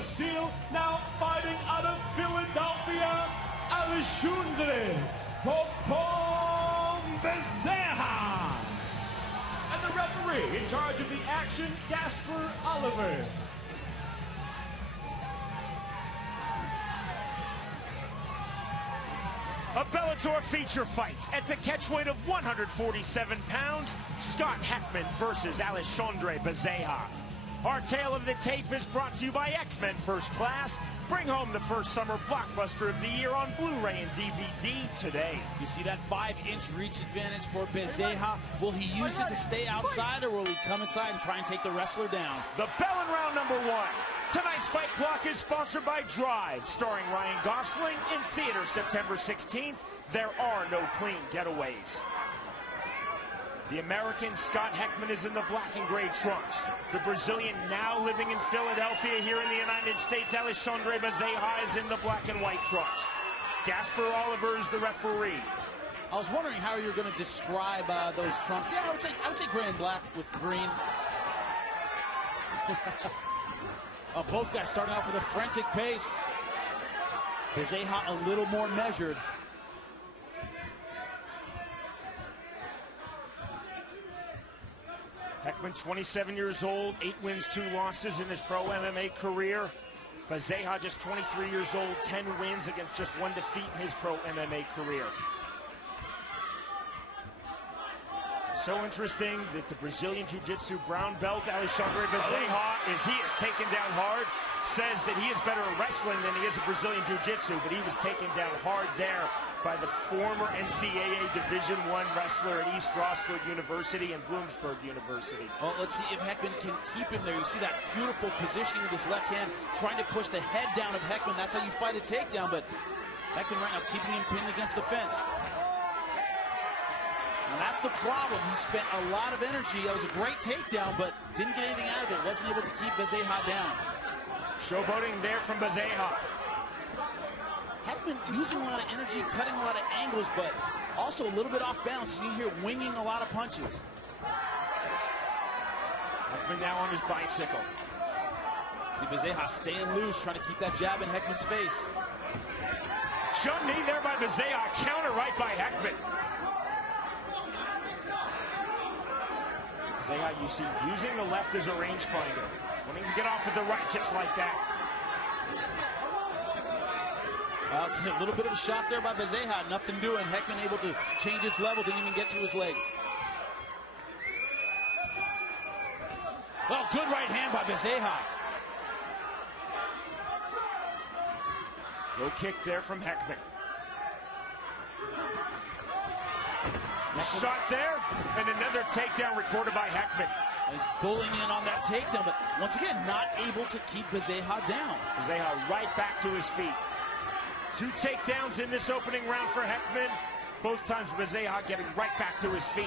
Brazil, now fighting out of Philadelphia, Alexandre Popo Bezerra. And the referee in charge of the action, Gasper Oliver. A Bellator feature fight at the catchweight of 147 pounds, Scott Heckman versus Alexandre Bezerra. Our tale of the tape is brought to you by Heckman First Class. Bring home the first summer blockbuster of the year on Blu-ray and DVD today. You see that 5-inch reach advantage for Bezerra. Will he use it to stay outside, or will he come inside and try and take the wrestler down? The bell in round number 1. Tonight's Fight Clock is sponsored by Drive, starring Ryan Gosling, in theater September 16th. There are no clean getaways. The American Scott Heckman is in the black and gray trunks. The Brazilian, now living in Philadelphia here in the United States, Alexandre Bezerra, is in the black and white trunks. Gasper Oliver is the referee. I was wondering how you're going to describe those trunks. Yeah, I would say gray and black with green. Both guys starting off with a frantic pace. Bezerra a little more measured. Heckman, 27 years old, 8 wins, 2 losses in his pro MMA career. Bezerra, just 23 years old, 10 wins against just 1 defeat in his pro MMA career. So interesting that the Brazilian Jiu-Jitsu brown belt, Alexandre Bezerra, he is taken down hard, says that he is better at wrestling than he is at Brazilian Jiu-Jitsu, but he was taken down hard there by the former NCAA Division I wrestler at East Stroudsburg University and Bloomsburg University. Well, let's see if Heckman can keep him there. You see that beautiful positioning with his left hand, trying to push the head down of Heckman. That's how you fight a takedown, but Heckman right now keeping him pinned against the fence. And that's the problem. He spent a lot of energy. That was a great takedown, but didn't get anything out of it. Wasn't able to keep Bezerra down. Showboating there from Bezerra. Heckman using a lot of energy, cutting a lot of angles, but also a little bit off balance. You see here winging a lot of punches. Heckman now on his bicycle. See Bezerra staying loose, trying to keep that jab in Heckman's face. Jump knee there by Bezerra, counter right by Heckman. Bezerra, you see, using the left as a rangefinder. Wanting to get off with the right just like that. Well, it's a little bit of a shot there by Bezerra. Nothing doing. Heckman able to change his level. Didn't even get to his legs. Well, good right hand by Bezerra. Low kick there from Heckman. Shot there, and another takedown recorded by Heckman. He's bullying in on that takedown, but once again, not able to keep Bezerra down. Bezerra right back to his feet. 2 takedowns in this opening round for Heckman. Both times Bezerra getting right back to his feet.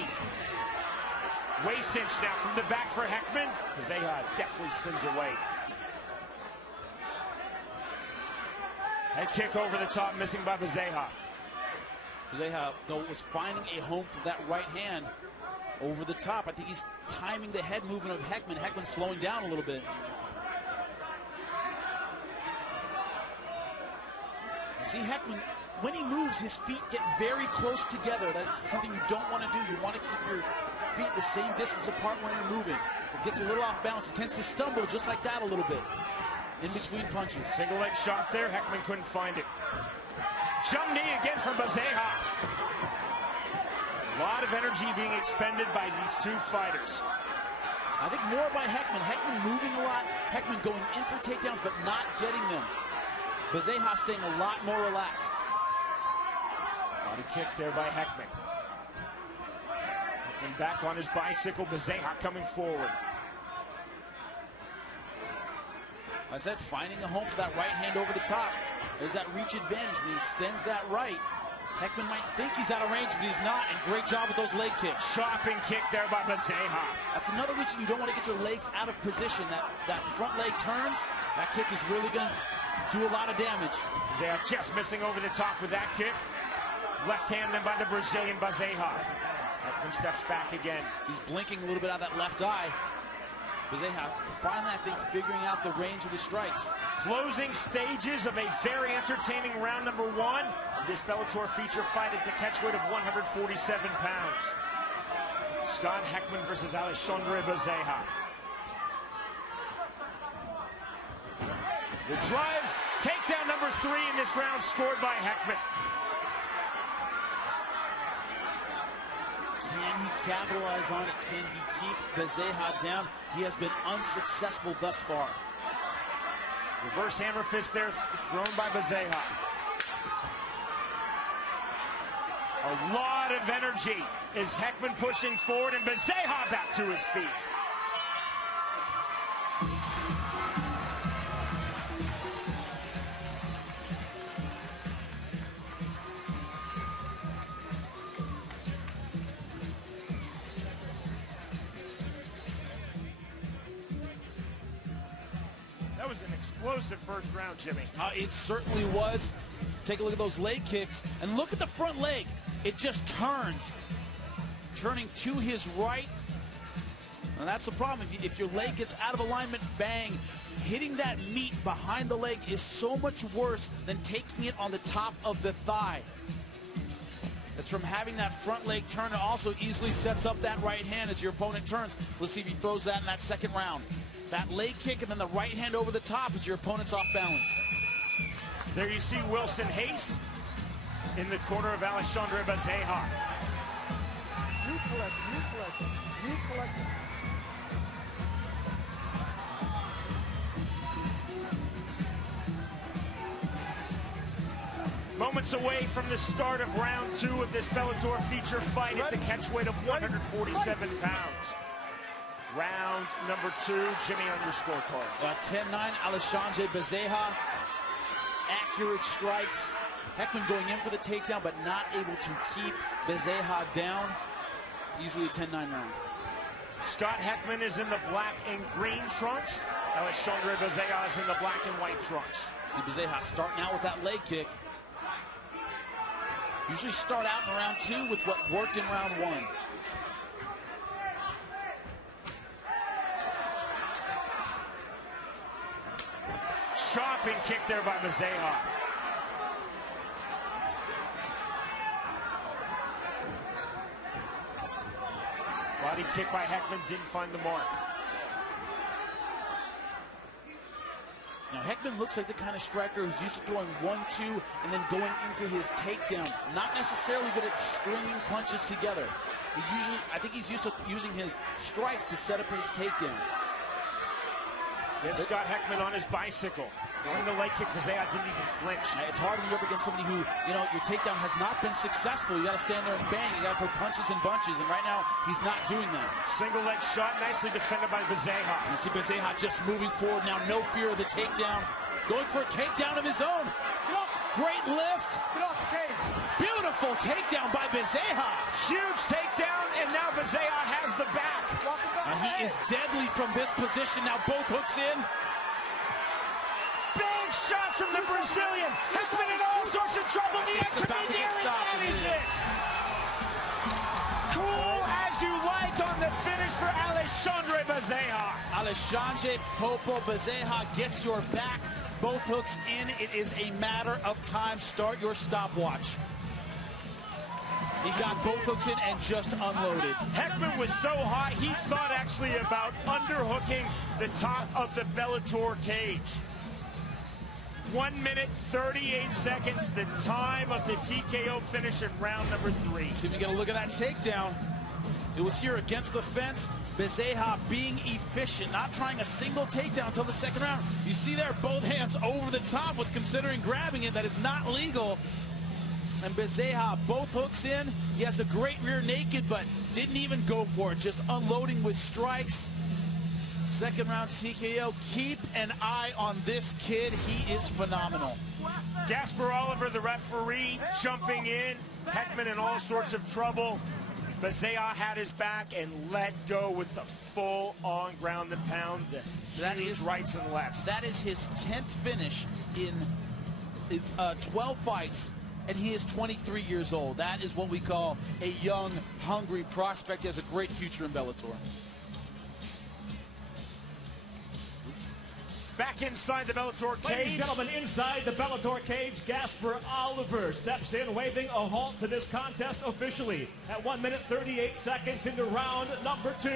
Waist cinch now from the back for Heckman. Bezerra deftly spins away. Head kick over the top, missing by Bezerra. Bezerra, though, was finding a home for that right hand over the top. I think he's timing the head movement of Heckman. Heckman slowing down a little bit. You see Heckman, when he moves, his feet get very close together. That's something you don't want to do. You want to keep your feet the same distance apart when you're moving. It gets a little off balance. He tends to stumble just like that a little bit in between punches. Single leg shot there. Heckman couldn't find it. Jump knee again from Bezerra. A lot of energy being expended by these 2 fighters. I think more by Heckman. Heckman moving a lot. Heckman going in for takedowns, but not getting them. Bezerra staying a lot more relaxed. Body kick there by Heckman. Heckman back on his bicycle. Bezerra coming forward. I said finding a home for that right hand over the top. There's that reach advantage when he extends that right. Heckman might think he's out of range, but he's not, and great job with those leg kicks. Chopping kick there by Bezerra. That's another reason you don't want to get your legs out of position. That front leg turns, that kick is really going to do a lot of damage. Bezerra just missing over the top with that kick. Left hand then by the Brazilian Bezerra. Heckman steps back again. So he's blinking a little bit out of that left eye. Bezerra finally, I think, figuring out the range of his strikes. Closing stages of a very entertaining round number 1. This Bellator feature fight at the catchweight of 147 pounds. Scott Heckman versus Alexandre Bezerra. The drive, takedown number 3 in this round, scored by Heckman. Can he capitalize on it? Can he keep Bezerra down? He has been unsuccessful thus far. Reverse hammer fist there, thrown by Bezerra. A lot of energy is Heckman pushing forward, and Bezerra back to his feet. That was an explosive first round, Jimmy. It certainly was. Take a look at those leg kicks, and look at the front leg. It just turns, turning to his right. And that's the problem. If your leg gets out of alignment, bang. Hitting that meat behind the leg is so much worse than taking it on the top of the thigh. It's from having that front leg turn. It also easily sets up that right hand as your opponent turns. So let's see if he throws that in that second round. That leg kick and then the right hand over the top as your opponent's off balance. There you see Wilson Hayes in the corner of Alexandre Bezerra. Moments away from the start of round 2 of this Bellator feature fight at the catchweight of 147 pounds. Round number 2, Jimmy, on your scorecard. 10-9, Alexandre Bezerra. Accurate strikes. Heckman going in for the takedown, but not able to keep Bezerra down. Easily a 10-9 round. Scott Heckman is in the black and green trunks. Alexandre Bezerra is in the black and white trunks. See Bezerra starting out with that leg kick. Usually start out in round 2 with what worked in round 1. Chopping kick there by Bezerra. Body kick by Heckman didn't find the mark. Now Heckman looks like the kind of striker who's used to throwing 1-2 and then going into his takedown. Not necessarily good at stringing punches together. I think he's used to using his strikes to set up his takedown. Get Scott Heckman on his bicycle. Doing the leg kick, Bezerra didn't even flinch. It's hard when you're up against somebody who, your takedown has not been successful. You got to stand there and bang. You got to throw punches and bunches, and right now he's not doing that. Single leg shot, nicely defended by Bezerra. You see Bezerra just moving forward now, no fear of the takedown. Going for a takedown of his own. Great lift. Beautiful takedown by Bezerra. Huge takedown, and now Bezerra has the back. He is deadly from this position. Now both hooks in. Big shots from the Brazilian. Heckman in all sorts of trouble. The end could be near, and that is it. Cool as you like on the finish for Alexandre Bezerra. Alexandre Popo Bezerra gets your back. Both hooks in. It is a matter of time. Start your stopwatch. He got both hooks in and just unloaded. Heckman was so hot, he thought actually about underhooking the top of the Bellator cage. 1 minute, 38 seconds, the time of the TKO finish in round number 3. See if we get a look at that takedown. It was here against the fence. Bezerra being efficient, not trying a single takedown until the second round. You see there, both hands over the top, was considering grabbing it. That is not legal. And Bezerra, both hooks in. He has a great rear naked, but didn't even go for it. Just unloading with strikes. Second round TKO. Keep an eye on this kid. He is phenomenal. Gasper Oliver, the referee, jumping in. Heckman in all sorts of trouble. Bezerra had his back and let go with the full-on ground and pound. That is rights and lefts. That is his 10th finish in 12 fights. And he is 23 years old. That is what we call a young, hungry prospect. He has a great future in Bellator. Back inside the Bellator cage. Ladies and gentlemen, inside the Bellator cage, Gasper Oliver steps in, waving a halt to this contest officially. At 1 minute 38 seconds into round number 2,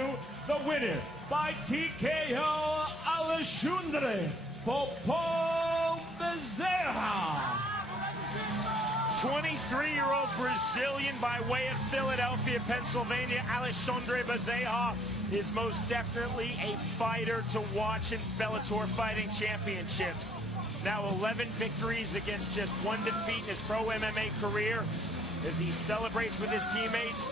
the winner by TKO, Alexandre Popo Bezerra. 23-year-old Brazilian by way of Philadelphia, Pennsylvania, Alexandre Bezerra is most definitely a fighter to watch in Bellator Fighting Championships. Now 11 victories against just 1 defeat in his pro MMA career as he celebrates with his teammates.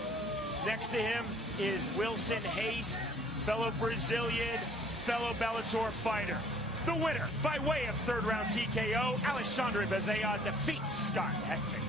Next to him is Wilson Hayes, fellow Brazilian, fellow Bellator fighter. The winner by way of 3rd round TKO, Alexandre Bezerra defeats Scott Heckman.